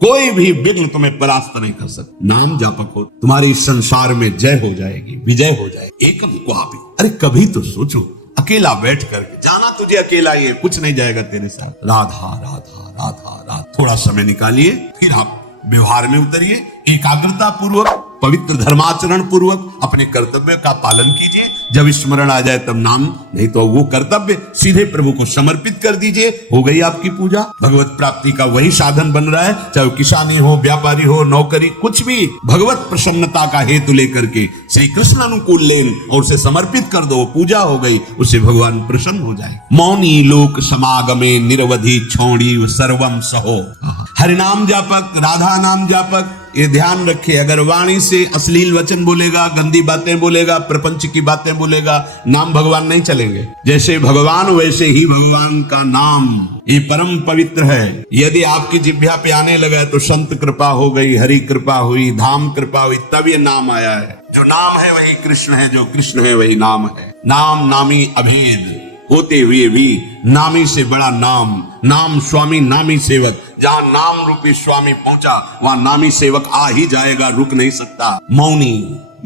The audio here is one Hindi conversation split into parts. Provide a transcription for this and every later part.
कोई भी विघ्न तुम्हें परास्त नहीं कर सकता। नाम जापक हो, तुम्हारी संसार में जय हो जाएगी, विजय हो जाएगी। एकम क्वापि, अरे कभी तो सोचो, अकेला बैठ करके जाना तुझे अकेला ही है, कुछ नहीं जाएगा तेरे साथ। राधा राधा राधा राधा, थोड़ा समय निकालिए, फिर आप व्यवहार में उतरिए, एकाग्रता पूर्वक, पवित्र धर्माचरण पूर्वक अपने कर्तव्य का पालन कीजिए। जब स्मरण आ जाए तब नाम, नहीं तो वो कर्तव्य सीधे प्रभु को समर्पित कर दीजिए, हो गई आपकी पूजा। भगवत प्राप्ति का वही साधन बन रहा है, चाहे किसानी हो, व्यापारी हो, नौकरी, कुछ भी भगवत प्रसन्नता का हेतु लेकर के श्री कृष्ण अनुकूल लेन और उसे समर्पित कर दो, पूजा हो गई, उससे भगवान प्रसन्न हो जाए। मौनी लोक समागमे निरवधि छोड़ी सर्वम सहो। हरिनाम जापक, राधा नाम जापक, ये ध्यान रखे, अगर वाणी से अश्लील वचन बोलेगा, गंदी बातें बोलेगा, प्रपंच की बातें बोलेगा, नाम भगवान नहीं चलेंगे। जैसे भगवान वैसे ही भगवान का नाम, ये परम पवित्र है। यदि आपकी जिह्वा पे आने लगा तो संत कृपा हो गई, हरि कृपा हुई, धाम कृपा हुई, तब ये नाम आया है। जो नाम है वही कृष्ण है, जो कृष्ण है वही नाम है। नाम नामी अभेद होते हुए भी नामी से बड़ा नाम, नाम स्वामी नामी सेवक। जहां नाम रूपी स्वामी पहुंचा वहां नामी सेवक आ ही जाएगा, रुक नहीं सकता। मौनी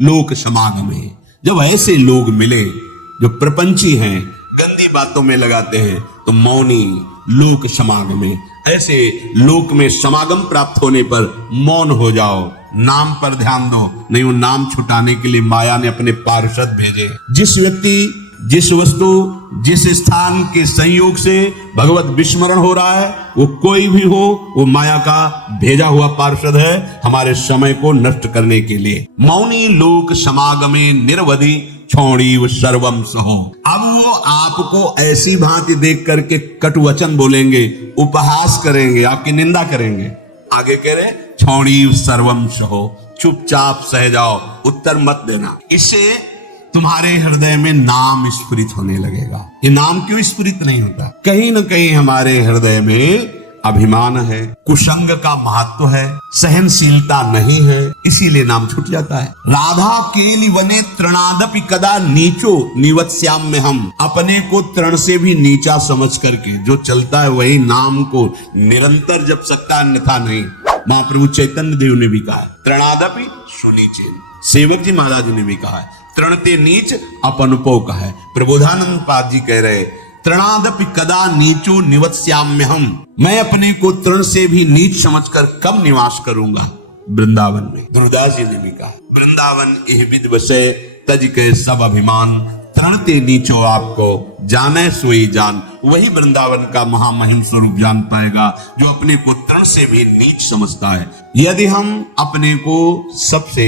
लोक समागमे, जब ऐसे लोग मिले जो प्रपंची हैं, गंदी बातों में लगाते हैं, तो मौनी लोक समागमे, ऐसे लोक में समागम प्राप्त होने पर मौन हो जाओ, नाम पर ध्यान दो। नहीं, वो नाम छुटाने के लिए माया ने अपने पार्षद भेजे। जिस व्यक्ति, जिस वस्तु, जिस स्थान के संयोग से भगवत विस्मरण हो रहा है, वो कोई भी हो, वो माया का भेजा हुआ पार्षद है हमारे समय को नष्ट करने के लिए। मौनी लोक समागमे निरवधि छोड़ी व सर्वम सहो। अब वो आपको ऐसी भांति देख करके कटु वचन बोलेंगे, उपहास करेंगे, आपकी निंदा करेंगे। आगे कह रहे छोड़ी सर्वम सहो, चुपचाप सह जाओ, उत्तर मत देना। इससे तुम्हारे हृदय में नाम स्फुरित होने लगेगा। ये नाम क्यों स्फुरित नहीं होता? कहीं न कहीं हमारे हृदय में अभिमान है, कुसंग का महत्व है, सहनशीलता नहीं है, इसीलिए नाम छूट जाता है। राधा केली वने तृणादपि कदा नीचो निवत्स्याम में, हम अपने को तृण से भी नीचा समझ करके जो चलता है वही नाम को निरंतर जप सकता, अन्यथा नहीं। महाप्रभु चैतन्य देव ने भी कहा है, तृणादपि सुनीचेन। सेवक जी महाराज ने भी कहा है, तृणते नीच अपनुपो का है। प्रबोधानंद पाद जी कह रहे, तृणादपि कदा नीचो निवत्स्याम्य हम, मैं अपने को तृण से भी नीच समझकर कब निवास करूंगा वृंदावन में। दुर्दास जी ने भी कहा, वृंदावन एह विद वसे तज के सब अभिमान, तृणते नीचो आपको जाने सोई जान। वही वृंदावन का महामहिम स्वरूप जान पाएगा जो अपने को तृण से भी नीच समझता है। यदि हम अपने को सबसे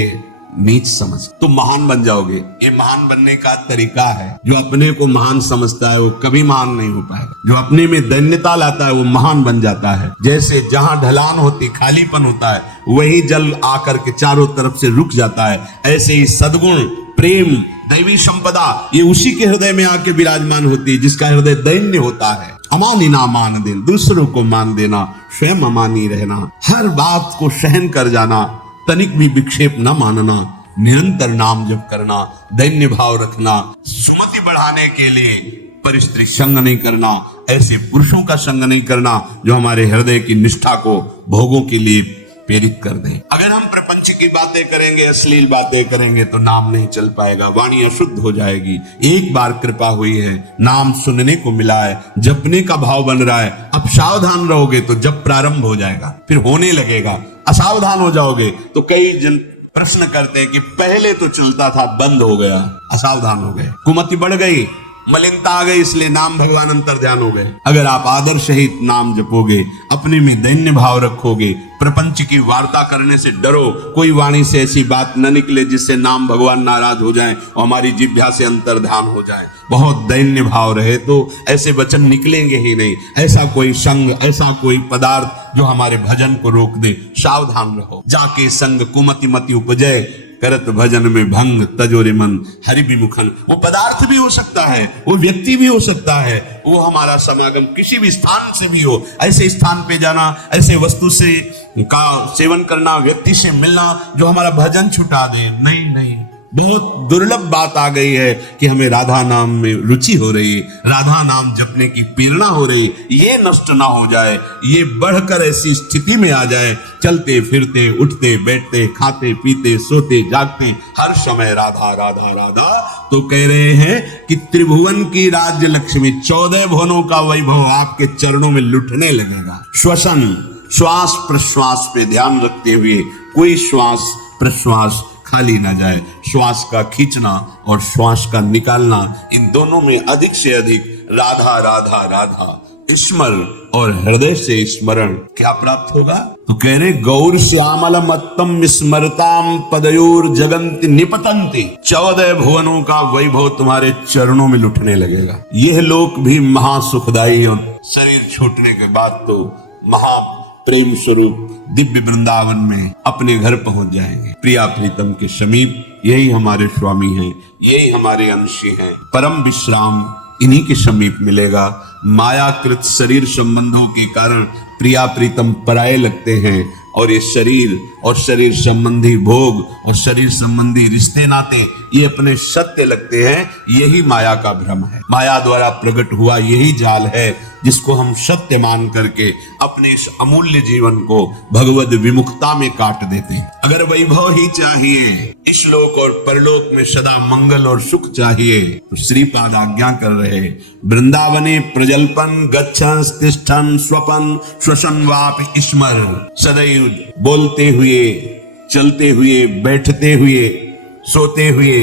नीच समझ तो महान बन जाओगे। ये महान बनने का तरीका है। जो अपने को महान समझता है वो कभी महान नहीं हो पाएगा। जो अपने में दैन्यता लाता है वो महान बन जाता है। जैसे जहां ढलान होती, खालीपन होता है, वही जल आकर के चारों तरफ से रुक जाता है। ऐसे ही सद्गुण, प्रेम, दैवी संपदा, ये उसी के हृदय में आके विराजमान होती है जिसका हृदय दैन्य होता है। अमानी ना मान दे, दूसरों को मान देना, स्वयं अमानी रहना, हर बात को सहन कर जाना, तनिक भी विक्षेप न मानना, निरंतर नाम जप करना, दैन्य भाव रखना, सुमति बढ़ाने के लिए परिस्त्री संग नहीं करना, ऐसे पुरुषों का संग नहीं करना जो हमारे हृदय की निष्ठा को भोगों के लिए प्रेरित कर दें। अगर हम प्रपंच की बातें करेंगे, अश्लील बातें करेंगे तो नाम नहीं चल पाएगा, वाणी अशुद्ध हो जाएगी। एक बार कृपा हुई है, नाम सुनने को मिला है, जपने का भाव बन रहा है, अब सावधान रहोगे तो जप प्रारंभ हो जाएगा, फिर होने लगेगा। असावधान हो जाओगे तो कई जन प्रश्न करते हैं कि पहले तो चलता था, बंद हो गया, असावधान हो गए, कुमति बढ़ गई, मलिनता आ गई, इसलिए नाम भगवान अंतर ध्यान हो गए। अगर आप आदर सहित नाम जपोगे, अपने में दैन्य भाव रखोगे, प्रपंच की वार्ता करने से डरो, कोई वाणी से ऐसी बात न निकले जिससे नाम भगवान नाराज हो जाए और हमारी जिह्वा से अंतर ध्यान हो जाए। बहुत दैन्य भाव रहे तो ऐसे वचन निकलेंगे ही नहीं। ऐसा कोई संग, ऐसा कोई पदार्थ जो हमारे भजन को रोक दे, सावधान रहो। जाके संग कुमति मति उपजय, करत भजन में भंग तजोरे मन हरि विमुखन। वो पदार्थ भी हो सकता है, वो व्यक्ति भी हो सकता है, वो हमारा समागम किसी भी स्थान से भी हो। ऐसे स्थान पे जाना, ऐसे वस्तु से का सेवन करना, व्यक्ति से मिलना जो हमारा भजन छुटा दे, नहीं नहीं। बहुत दुर्लभ बात आ गई है कि हमें राधा नाम में रुचि हो रही है, राधा नाम जपने की प्रेरणा हो रही, ये नष्ट ना हो जाए, ये बढ़कर ऐसी स्थिति में आ जाए चलते फिरते, उठते बैठते, खाते पीते, सोते जागते, हर समय राधा राधा राधा। तो कह रहे हैं कि त्रिभुवन की राज्य लक्ष्मी, 14 भुवनों का वैभव आपके चरणों में लुटने लगेगा। श्वसन, श्वास प्रश्वास पे ध्यान रखते हुए कोई श्वास प्रश्वास खाली ना जाए। श्वास का खींचना और श्वास का निकालना, इन दोनों में अधिक से अधिक राधा राधा राधा स्मर और हृदय से स्मरण क्या प्राप्त होगा? तो कह रहे गौर श्यामल मत्तम स्मरताम पदयोर जगंति निपतंति। 14 भुवनों का वैभव तुम्हारे चरणों में लुटने लगेगा। यह लोक भी महासुखदायी और शरीर छूटने के बाद तो महा प्रेम स्वरूप दिव्य वृंदावन में अपने घर पहुंच जाएंगे, प्रिया प्रीतम के समीप। यही हमारे स्वामी हैं, यही हमारे अंशी हैं। परम विश्राम इन्हीं के समीप मिलेगा। मायाकृत शरीर संबंधों के कारण प्रिया प्रीतम पराये लगते हैं और ये शरीर और शरीर संबंधी भोग और शरीर संबंधी रिश्ते नाते ये अपने सत्य लगते हैं। यही माया का भ्रम है। माया द्वारा प्रकट हुआ यही जाल है जिसको हम सत्य मान करके अपने इस अमूल्य जीवन को भगवद विमुखता में काट देते हैं। अगर वैभव ही चाहिए, इस लोक और परलोक में सदा मंगल और सुख चाहिए, तो श्रीपाद आज्ञा कर रहे वृंदावने प्रजल्पन गच्छन् तिष्ठन् स्वपन श्वसन वापि स्मर। सदैव बोलते हुए, चलते हुए, बैठते हुए, सोते हुए,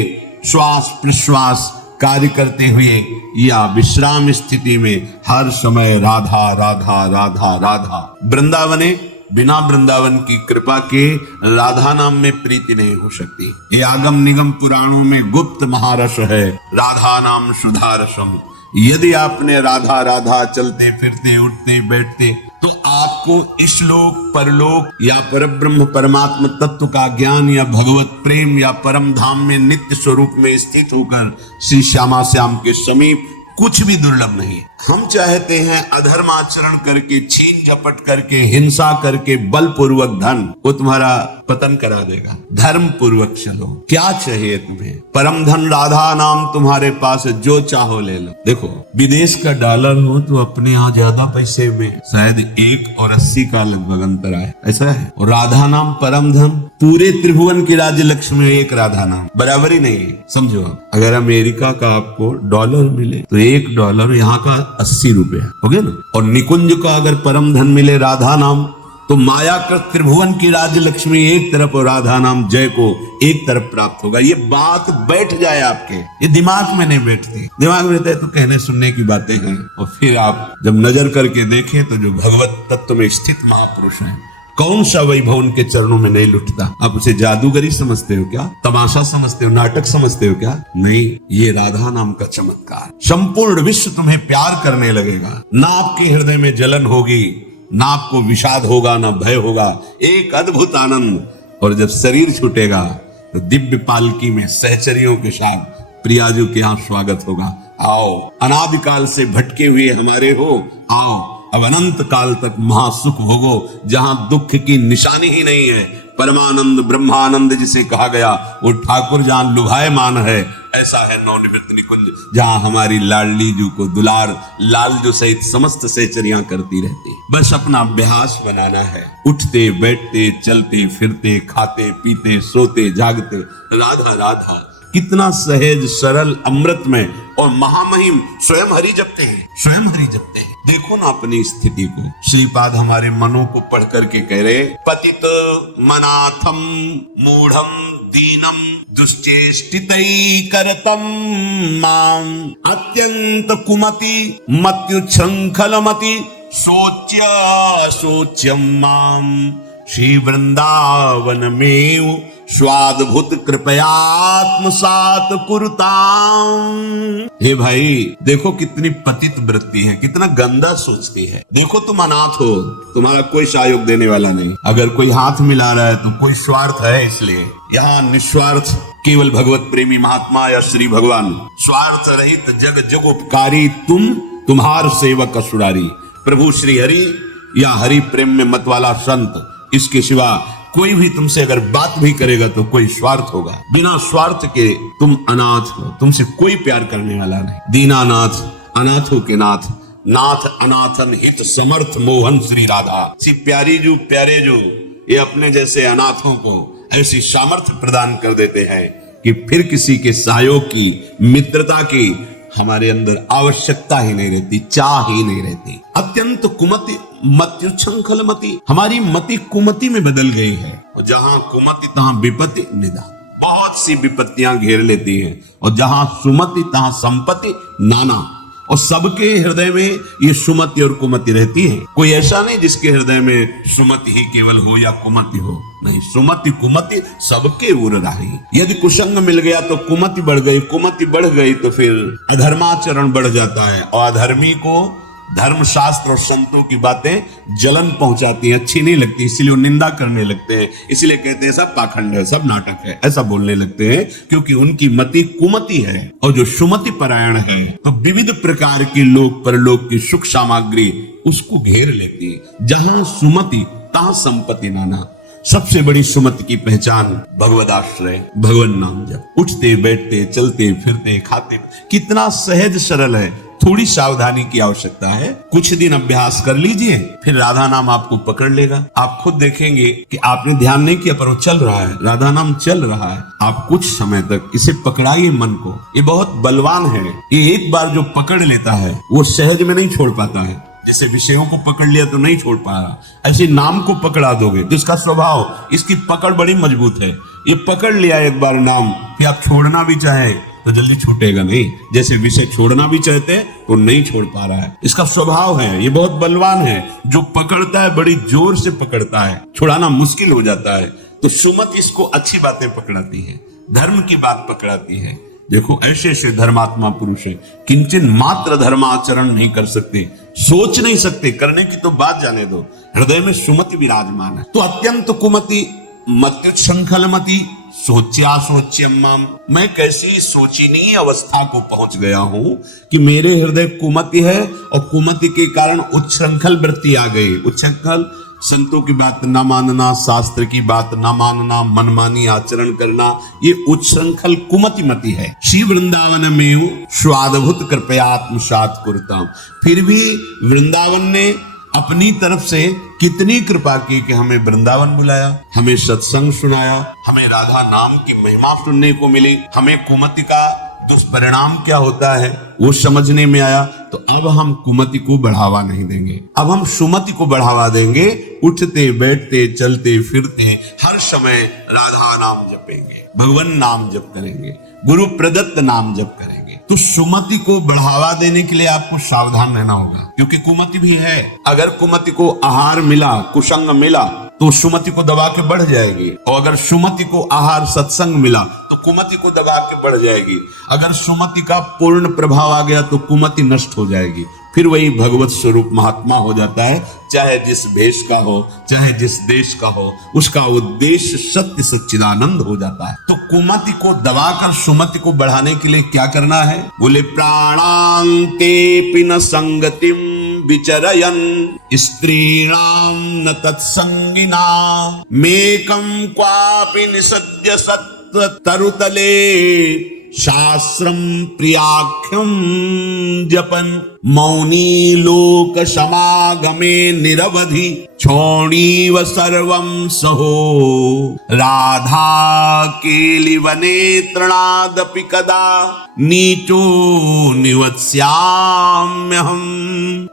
श्वास प्रश्वास कार्य करते हुए या विश्राम स्थिति में हर समय राधा राधा राधा राधा। वृंदावने, बिना वृंदावन की कृपा के राधा नाम में प्रीति नहीं हो सकती। ये आगम निगम पुराणों में गुप्त महारस है, राधा नाम सुधारसम। यदि आपने राधा राधा चलते फिरते उठते बैठते तो आपको इस लोक परलोक या परब्रह्म परमात्म तत्व का ज्ञान या भगवत प्रेम या परम धाम में नित्य स्वरूप में स्थित होकर श्री श्यामा श्याम के समीप कुछ भी दुर्लभ नहीं। हम चाहते हैं अधर्म आचरण करके, छीन झपट करके, हिंसा करके, बलपूर्वक धन, वो तुम्हारा पतन करा देगा। धर्म पूर्वक चलो। क्या चाहिए तुम्हें? परम धन राधा नाम तुम्हारे पास है, जो चाहो ले लो। देखो, विदेश का डॉलर हो तो अपने यहाँ ज्यादा पैसे में शायद 1 और 80 का लगभग अंतर आए, ऐसा है। और राधा नाम परम धन, पूरे त्रिभुवन की राज्य लक्ष्मी एक राधा नाम, बराबर ही नहीं है। समझो, अगर अमेरिका का आपको डॉलर मिले तो $1 यहाँ का 80 रुपया हो गया ना। और निकुंज का अगर परम धन मिले राधा नाम, तो माया का त्रिभुवन की राज्य लक्ष्मी एक तरफ और राधा नाम जय को एक तरफ प्राप्त होगा। ये बात बैठ जाए आपके, ये दिमाग में नहीं बैठती। दिमाग में रहता है तो कहने सुनने की बातें हैं, और फिर आप जब नजर करके देखें तो जो भगवत तत्व में स्थित महापुरुष हैं, कौन सा वैभव उनके चरणों में नहीं लुटता? आप उसे जादूगरी समझते हो क्या? तमाशा समझते हो? नाटक समझते हो क्या? नहीं, ये राधा नाम का चमत्कार। संपूर्ण विश्व तुम्हें प्यार करने लगेगा। ना आपके हृदय में जलन होगी, ना आपको विषाद होगा, ना भय होगा। एक अद्भुत आनंद। और जब शरीर छूटेगा तो दिव्य पालकी में सहचरियों के साथ प्रियाजू के यहाँ स्वागत होगा। आओ, अनादिकाल से भटके हुए हमारे हो, आओ अब अनंत काल तक महासुख भोगो, जहां दुख की निशानी ही नहीं है। परमानंद ब्रह्मानंद जिसे कहा गया, वो ठाकुर जहां लुभायमान है, ऐसा है नवनिवृत्त निकुंज, जहां हमारी लाडली जू को दुलार लालजू सहित समस्त सहचरियां करती रहती। बस अपना अभ्यास बनाना है। उठते बैठते, चलते फिरते, खाते पीते, सोते जागते, राधा राधा। कितना सहज सरल अमृत में और महामहिम स्वयं हरि जपते हैं, स्वयं हरि जपते हैं। देखो ना अपनी स्थिति को। श्रीपाद हमारे मनों को पढ़ करके कह रहे, पतित मनाथम मूढ़म दीनम दुश्चेष्टितै करतम माम अत्यंत कुमति मत्युच्छृंखलमति सोच्य सोच्यम माम श्री वृंदावन में स्वाद्भुत कृपयात्मसात कुरुताम। हे भाई, देखो कितनी पतित वृत्ति है, कितना गंदा सोचती है। देखो तुम अनाथ हो, तुम्हारा कोई सहयोग देने वाला नहीं। अगर कोई हाथ मिला रहा है तो कोई स्वार्थ है, इसलिए यहाँ निस्वार्थ केवल भगवत प्रेमी महात्मा या श्री भगवान, स्वार्थ रहित जग जग उपकारी, तुम्हार सेवक असुरारी। प्रभु श्री हरि या हरि प्रेम में मत वाला संत, इसके सिवा कोई भी तुमसे अगर बात भी करेगा तो कोई स्वार्थ होगा। बिना स्वार्थ के तुम अनाथ हो, तुमसे कोई प्यार करने वाला नहीं। दीनानाथ, अनाथों के नाथ, नाथ अनाथन हित समर्थ मोहन श्री राधा। सी प्यारी जू प्यारे जू ये अपने जैसे अनाथों को ऐसी सामर्थ्य प्रदान कर देते हैं कि फिर किसी के सहयोग की, मित्रता की हमारे अंदर आवश्यकता ही नहीं रहती, चाह ही नहीं रहती। अत्यंत कुमति मत्युच्छृंखल मति, हमारी मति कुमति में बदल गई है, और जहां कुमति तहां विपत्ति निदा, बहुत सी विपत्तियां घेर लेती हैं, और जहां सुमति तहां संपत्ति नाना, और सबके हृदय में ये सुमति और कुमति रहती है। कोई ऐसा नहीं जिसके हृदय में सुमति ही केवल हो या कुमति हो, नहीं, सुमति कुमति सबके उर रही। यदि कुसंग मिल गया तो कुमति बढ़ गई, कुमति बढ़ गई तो फिर अधर्माचरण बढ़ जाता है, और अधर्मी को धर्म शास्त्र और संतों की बातें जलन पहुंचाती हैं, अच्छी नहीं लगती, इसलिए वो निंदा करने लगते हैं, इसलिए कहते हैं सब पाखंड है, सब नाटक है, ऐसा बोलने लगते हैं, क्योंकि उनकी मति कुमति है। और जो सुमति परायण है तो विविध प्रकार की लोक परलोक की सुख सामग्री उसको घेर लेती है। जहां सुमति तहां संपत्ति नाना। सबसे बड़ी सुमति की पहचान भगवदाश्रय, भगवान नाम जप। उठते बैठते चलते फिरते खाते, कितना सहज सरल है, थोड़ी सावधानी की आवश्यकता है। कुछ दिन अभ्यास कर लीजिए, फिर राधा नाम आपको पकड़ लेगा। आप खुद देखेंगे कि आपने ध्यान नहीं किया पर वो चल रहा है, राधा नाम चल रहा है। आप कुछ समय तक इसे पकड़ाइए मन को, ये बहुत बलवान है। ये एक बार जो पकड़ लेता है वो सहज में नहीं छोड़ पाता है। जैसे विषयों को पकड़ लिया तो नहीं छोड़ पा रहा, ऐसे नाम को पकड़ा दोगे तो इसका स्वभाव, इसकी पकड़ बड़ी मजबूत है। ये पकड़ लिया एक बार नाम कि आप छोड़ना भी चाहे तो जल्दी छूटेगा नहीं, जैसे विषय छोड़ना भी चाहते हैं तो नहीं छोड़ पा रहा है। इसका स्वभाव है, ये बहुत बलवान है। जो पकड़ता है बड़ी जोर से पकड़ता है, छुड़ाना मुश्किल हो जाता है। तो सुमति इसको अच्छी बातें पकड़ाती है, धर्म की बात पकड़ाती है। देखो ऐसे ऐसे धर्मात्मा पुरुष है, किंचन मात्र धर्माचरण नहीं कर सकते, सोच नहीं सकते, करने की तो बात जाने दो, हृदय में सुमति विराजमान है। तो अत्यंत कुमति मत्युच्छृंखल मति, सोच्या सोच्यम्माम, मैं कैसी सोचनीय अवस्था को पहुंच गया हूं कि मेरे हृदय कुमति है, और कुमति के कारण उच्छृंखल वृत्ति आ गई। उच्छृंखल संतों की बात न मानना, शास्त्र की बात न मानना, मनमानी आचरण करना, ये उच्छृंखल कुमति मति है। श्री वृंदावन में स्वादभुत कृपयात्मसात कुरताम, फिर भी वृंदावन ने अपनी तरफ से कितनी कृपा की कि हमें वृंदावन बुलाया, हमें सत्संग सुनाया, हमें राधा नाम की महिमा सुनने को मिली, हमें कुमति का दुष्परिणाम क्या होता है वो समझने में आया। तो अब हम कुमति को बढ़ावा नहीं देंगे, अब हम सुमति को बढ़ावा देंगे। उठते बैठते चलते फिरते हर समय राधा नाम जपेंगे, भगवान नाम जप करेंगे, गुरु प्रदत्त नाम जप करेंगे। तो सुमति को बढ़ावा देने के लिए आपको सावधान रहना होगा, क्योंकि कुमति भी है। अगर कुमति को आहार मिला, कुसंग मिला, तो सुमति को दबा के बढ़ जाएगी, और अगर सुमति को आहार सत्संग मिला तो कुमति को दबा के बढ़ जाएगी। अगर सुमति का पूर्ण प्रभाव आ गया तो कुमति नष्ट हो जाएगी, फिर वही भगवत स्वरूप महात्मा हो जाता है। चाहे जिस भेष का हो, चाहे जिस देश का हो, उसका उद्देश्य सत्य सच्चिदानंद हो जाता है। तो कुमति को दबाकर सुमति को बढ़ाने के लिए क्या करना है? बोले प्राणांते पिन संगतिम विचरयन स्त्रीणाम न तत्संगिना मेकं क्वापि निसद्य सत्व तरुतले शास्त्रम प्रियाख्यम जपन मौनी लोक समागमे निरवधि छोणीव सर्वं सहो राधा केलिवने तृणादपि कदा नीचो निवत्स्याम्यहम्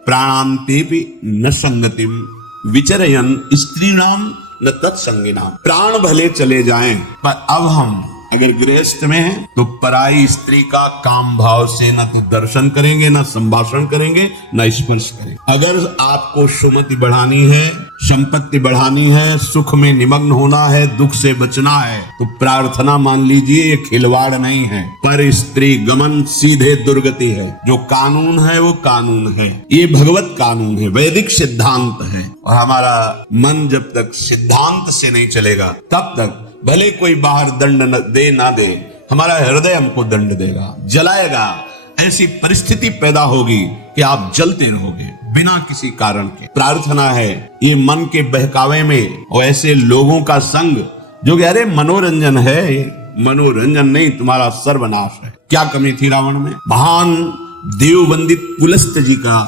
प्राणान्तेपि न संगतिम विचरयन् स्त्रीणाम न तत्संगिनाम। प्राण भले चले जाएं, पर अब हम अगर गृहस्थ में है तो पराई स्त्री का काम भाव से न तो दर्शन करेंगे, न संभाषण करेंगे, न स्पर्श करेंगे। अगर आपको सुमति बढ़ानी है, संपत्ति बढ़ानी है, सुख में निमग्न होना है, दुख से बचना है, तो प्रार्थना मान लीजिए ये खिलवाड़ नहीं है, पर स्त्री गमन सीधे दुर्गति है। जो कानून है वो कानून है, ये भगवत कानून है, वैदिक सिद्धांत है। और हमारा मन जब तक सिद्धांत से नहीं चलेगा तब तक भले कोई बाहर दंड न दे ना दे, हमारा हृदय हमको दंड देगा, जलाएगा। ऐसी परिस्थिति पैदा होगी कि आप जलते रहोगे बिना किसी कारण के। प्रार्थना है ये मन के बहकावे में और ऐसे लोगों का संग जो कि अरे मनोरंजन है, मनोरंजन नहीं तुम्हारा सर्वनाश है। क्या कमी थी रावण में? महान देव वंदित पुलस्त जी का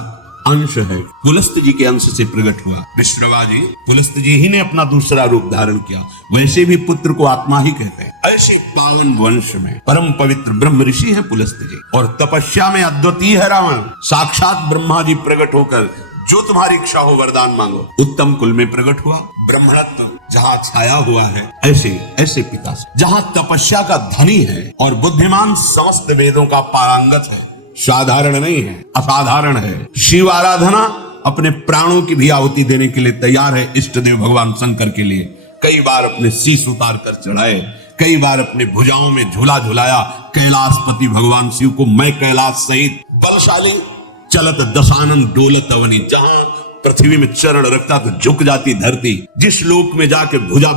अंश है, पुलस्त जी के अंश से प्रकट हुआ। विश्रवा जी पुलस्त जी ही ने अपना दूसरा रूप धारण किया। वैसे भी पुत्र को आत्मा ही कहते हैं। ऐसे पावन वंश में परम पवित्र ब्रह्म ऋषि है पुलस्त जी, और तपस्या में अद्वितीय है रावण। साक्षात ब्रह्मा जी प्रकट होकर जो तुम्हारी इच्छा हो वरदान मांगो। उत्तम कुल में प्रकट हुआ। ब्रह्मणत्व जहाँ छाया हुआ है, ऐसे ऐसे पिता से, जहाँ तपस्या का धनी है और बुद्धिमान समस्त वेदों का पारंगत है, साधारण नहीं है, असाधारण है। शिव आराधना अपने प्राणों की भी आहुति देने के लिए तैयार है। इष्ट देव भगवान शंकर के लिए कई बार अपने शीश उतार कर चढ़ाए, कई बार अपने भुजाओं में झूला झुलाया। कैलाशपति भगवान शिव को मैं कैलाश सहित बलशाली चलत दशानन डोलत अवनी, जहां पृथ्वी में चरण रखता तो झुक जाती धरती, जिस लोक में जाके भुजा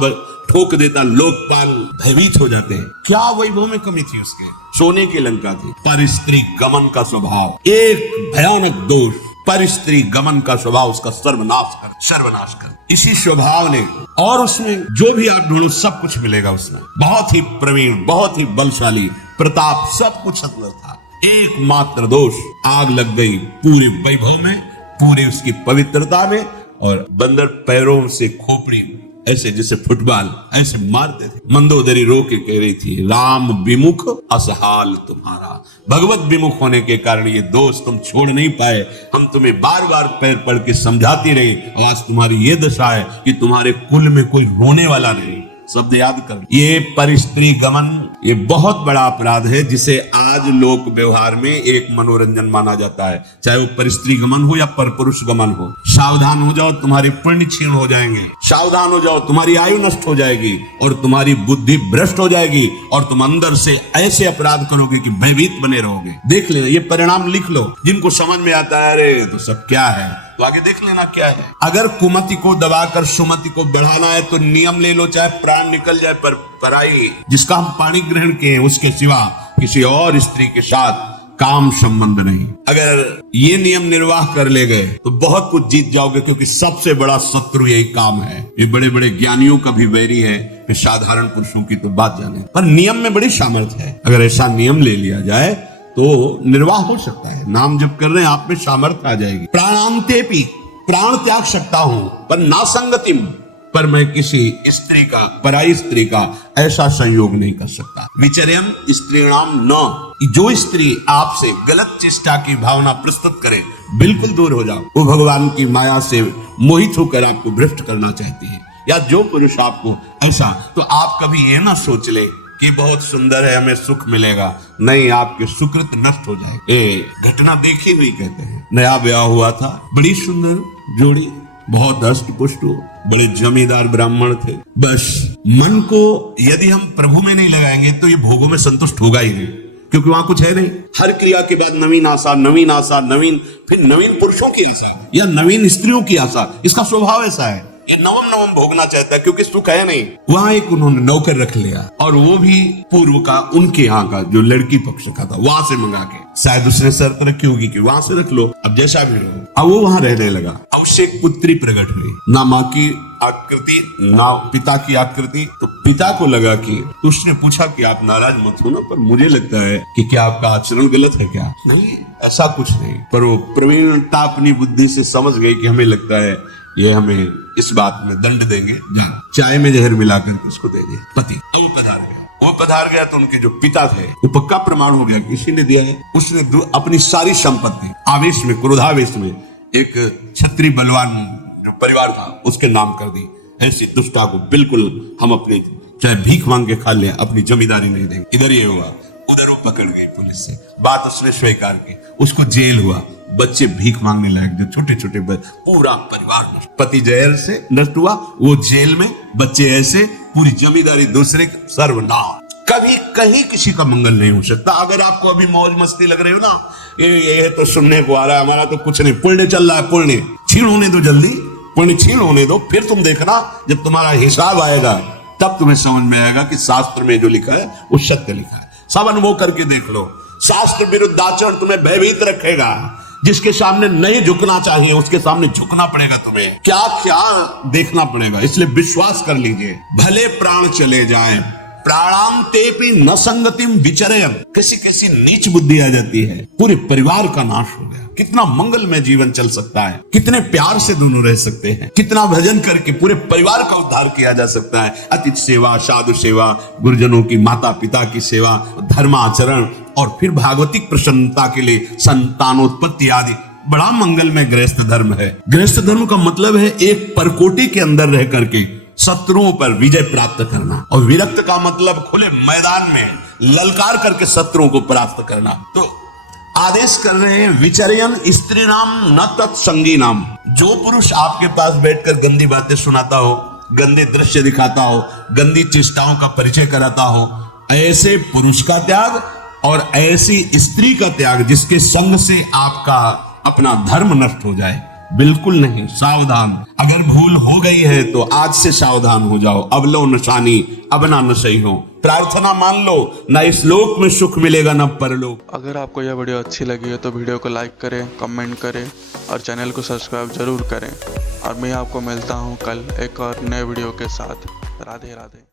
ठोक देता लोकपाल भयभीत हो जाते हैं। क्या वैभव में कमी थी उसके? सोने की लंका थी। पर स्त्री गमन का स्वभाव एक भयानक दोष, पर स्त्री गमन का स्वभाव उसका सर्वनाश कर। इसी स्वभाव ने, और उसमें जो भी आप ढूंढो सब कुछ मिलेगा उसमें। बहुत ही प्रवीण, बहुत ही बलशाली, प्रताप सब कुछ अंदर था। एकमात्र दोष, आग लग गई पूरे वैभव में, पूरे उसकी पवित्रता में, और बंदर पैरों से खोपड़ी ऐसे जैसे फुटबॉल ऐसे मारते थे। मंदोदरी रो के कह रही थी, राम विमुख असहाल तुम्हारा। भगवत विमुख होने के कारण ये दोष तुम छोड़ नहीं पाए। हम तुम्हें बार बार पैर पड़ के समझाती रही, आज तुम्हारी ये दशा है कि तुम्हारे कुल में कोई रोने वाला नहीं। शब्द याद कर, ये परिस्त्री गमन ये बहुत बड़ा अपराध है, जिसे आज लोक व्यवहार में एक मनोरंजन माना जाता है। चाहे वो परिस्त्री गमन हो या परपुरुष गमन हो। सावधान हो जाओ, तुम्हारे पुण्य क्षीण हो जाएंगे। सावधान हो जाओ, तुम्हारी आयु नष्ट हो जाएगी और तुम्हारी बुद्धि भ्रष्ट हो जाएगी, और तुम अंदर से ऐसे अपराध करोगे कि भयभीत बने रहोगे। देख लेना, ये परिणाम लिख लो। जिनको समझ में आता है अरे तो सब क्या है, तो आगे देख लेना क्या है। अगर कुमति को दबाकर सुमति को बढ़ाना है तो नियम ले लो, चाहे प्राण निकल जाए पर पराई जिसका हम पाणी ग्रहण किए उसके सिवा किसी और स्त्री के साथ काम संबंध नहीं। अगर ये नियम निर्वाह कर ले गए तो बहुत कुछ जीत जाओगे, क्योंकि सबसे बड़ा शत्रु यही काम है। ये बड़े बड़े ज्ञानियों का भी वैरी है, फिर साधारण पुरुषों की तो बात जाने। पर नियम में बड़ी सामर्थ्य है। अगर ऐसा नियम ले लिया जाए तो निर्वाह हो सकता है। नाम जब कर रहे हैं आप में सामर्थ्य आ जाएगी। प्राणांते भी, प्राण त्याग सकता हूं पर ना संगतिम, पर मैं किसी स्त्री का, पराई स्त्री का ऐसा संयोग नहीं कर सकता। विचर्यम स्त्रीणाम न, जो स्त्री आपसे गलत चेष्टा की भावना प्रस्तुत करे बिल्कुल दूर हो जाओ। वो भगवान की माया से मोहित होकर आपको भ्रष्ट करना चाहती है, या जो पुरुष आपको ऐसा, तो आप कभी ये ना सोच ले कि बहुत सुंदर है हमें सुख मिलेगा। नहीं, आपके सुकृत नष्ट हो जाए। घटना देखी हुई कहते हैं। नया ब्याह हुआ था, बड़ी सुंदर जोड़ी, बहुत हष्ट पुष्ट, बड़े जमींदार ब्राह्मण थे। बस मन को यदि हम प्रभु में नहीं लगाएंगे तो ये भोगों में संतुष्ट होगा ही नहीं, क्योंकि वहां कुछ है नहीं। हर क्रिया के बाद नवीन आशा, नवीन आशा, नवीन, फिर नवीन पुरुषों की आशा या नवीन स्त्रियों की आशा। इसका स्वभाव ऐसा है, ये नवम नवम भोगना चाहता है, क्योंकि सुख है नहीं। वहां एक उन्होंने नौकर रख लिया, और वो भी पूर्व का, उनके यहाँ का, जो लड़की पक्ष का था, वहां से मंगा के। शायद उसने शर्त रखी होगी कि वहां से रख लो, अब जैसा भी हो। अब वो वहां रहने लगा। अब उससे एक पुत्री प्रकट हुई, ना माँ की आकृति ना पिता की आकृति। तो पिता को लगा कि, तो उसने पूछा कि आप नाराज मत हो ना, पर मुझे लगता है कि क्या आपका आचरण गलत है क्या? नहीं, ऐसा कुछ नहीं। पर वो प्रवीणता अपनी बुद्धि से समझ गई कि हमें लगता है ये हमें इस बात में दंड देंगे, चाय में जहर मिलाकर उसको दे दे। पति अब वो पधार गया तो उनके जो पिता थे वो पक्का प्रमाण हो गया कि इसी ने दिया है। उसने अपनी सारी संपत्ति आवेश में, क्रोधावेश में, एक क्षत्रिय बलवान जो परिवार था उसके नाम कर दी। ऐसी दुष्टा को बिल्कुल हम अपनी, चाहे भीख मांग के खा ले, अपनी जमींदारी नहीं देंगे। इधर ये हुआ, उधर वो पकड़ गई पुलिस से, बात उसने स्वीकार की, उसको जेल हुआ। बच्चे भीख मांगने लायक, जो छोटे छोटे, पूरा परिवार नष्ट। पति जहर से नष्ट हुआ, वो जेल में, बच्चे ऐसे, पूरी जमींदारी दूसरे, सर्वनाश। कभी कहीं किसी का मंगल नहीं हो सकता। अगर आपको अभी मौज मस्ती लग रही हो ना, ये तो सुनने को आ रहा है, हमारा तो कुछ नहीं, पुण्य चल रहा है, पुण्य छीण होने दो, जल्दी पुण्य छीण होने दो, फिर तुम देखना जब तुम्हारा हिसाब आएगा तब तुम्हें समझ में आएगा कि शास्त्र में जो लिखा है वो सत्य लिखा है। सब अनुभव करके देख लो। शास्त्र विरुद्ध आचरण तुम्हें भयभीत रखेगा। जिसके सामने नहीं झुकना चाहिए उसके सामने झुकना पड़ेगा, तुम्हें क्या क्या देखना पड़ेगा। इसलिए विश्वास कर लीजिए, भले प्राण चले जाएं प्राणांतेपि न संगतिम विचरयम, किसी किसी नीच बुद्धि आ जाती है, पूरे परिवार का नाश हो गया। कितना मंगलमय जीवन चल सकता है, कितने प्यार से दोनों रह सकते हैं, कितना भजन करके पूरे परिवार का उद्धार किया जा सकता है। अतिथि सेवा, साधु सेवा, गुरुजनों की, माता पिता की सेवा, धर्माचरण और फिर भागवतिक प्रसन्नता के लिए संतानोत्पत्ति आदि, बड़ा मंगलमय गृहस्थ धर्म है। गृहस्थ धर्म का मतलब है एक परकोटी के अंदर रह करके शत्रुओं पर विजय प्राप्त करना, और विरक्त का मतलब खुले मैदान में ललकार करके शत्रुओं को परास्त करना। तो आदेश कर रहे हैं विचर्यन स्त्री नाम न तत्संगी नाम। जो पुरुष आपके पास बैठकर गंदी बातें सुनाता हो, गंदे दृश्य दिखाता हो, गंदी चेष्टाओं का परिचय कराता हो, ऐसे पुरुष का त्याग और ऐसी स्त्री का त्याग जिसके संग से आपका अपना धर्म नष्ट हो जाए, बिल्कुल नहीं। सावधान, अगर भूल हो गई है तो आज से सावधान हो जाओ। अब लो निशानी, अब ना नशई हो। प्रार्थना मान लो, ना इस लोक में सुख मिलेगा ना परलोक। अगर आपको यह वीडियो अच्छी लगी है तो वीडियो को लाइक करें, कमेंट करें और चैनल को सब्सक्राइब जरूर करें। और मैं आपको मिलता हूँ कल एक और नए वीडियो के साथ। राधे राधे।